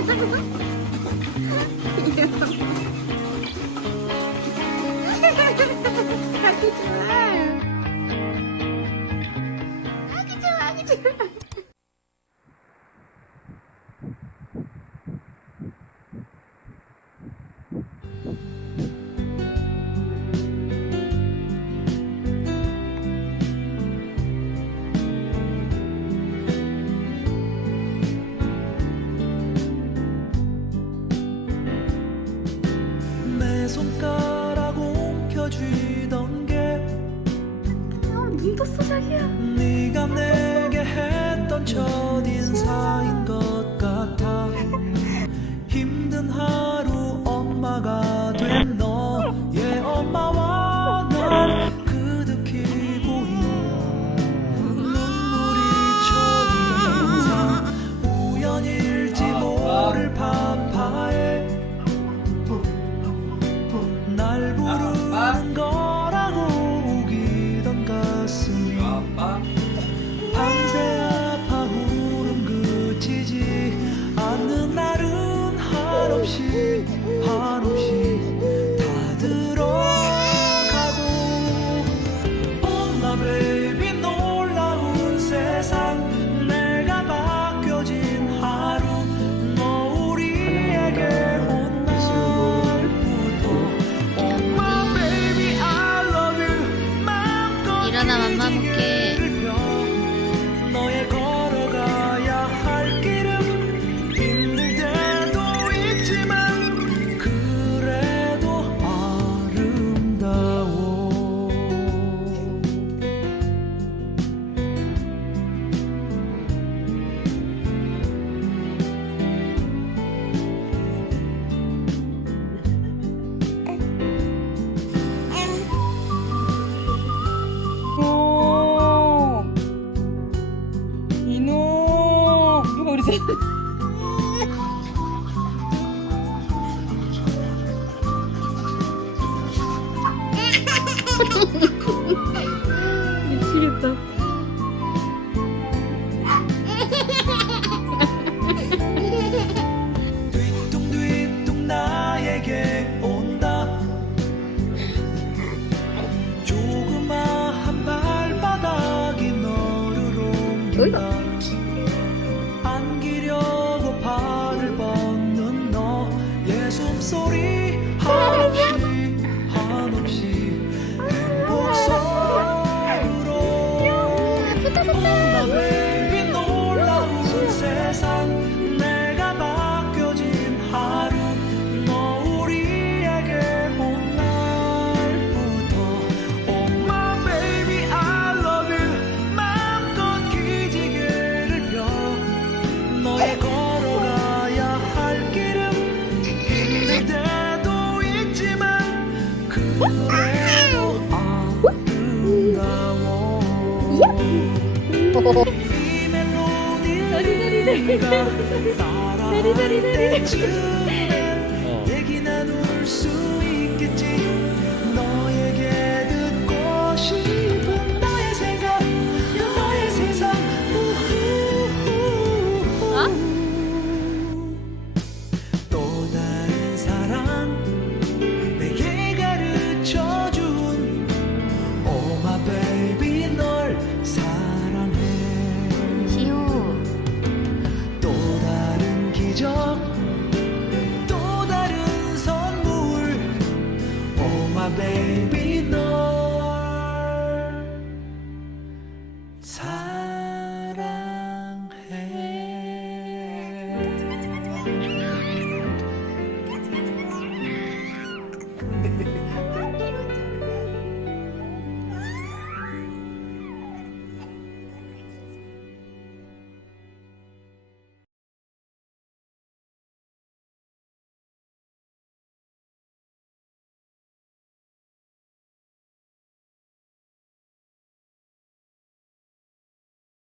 아, 예. 예. 하지 마. 쓰던 게 아, 눈도 수작이야. 네가 내게 했던 첫인사인 것 같아. 힘든 하루 한없이 한없이 있지. 미치겠다. 뒤뚱뒤뚱 나에게 온다. 조그마한 발바닥이 너를 옮긴다. 다리 다리 다리 다리 baby.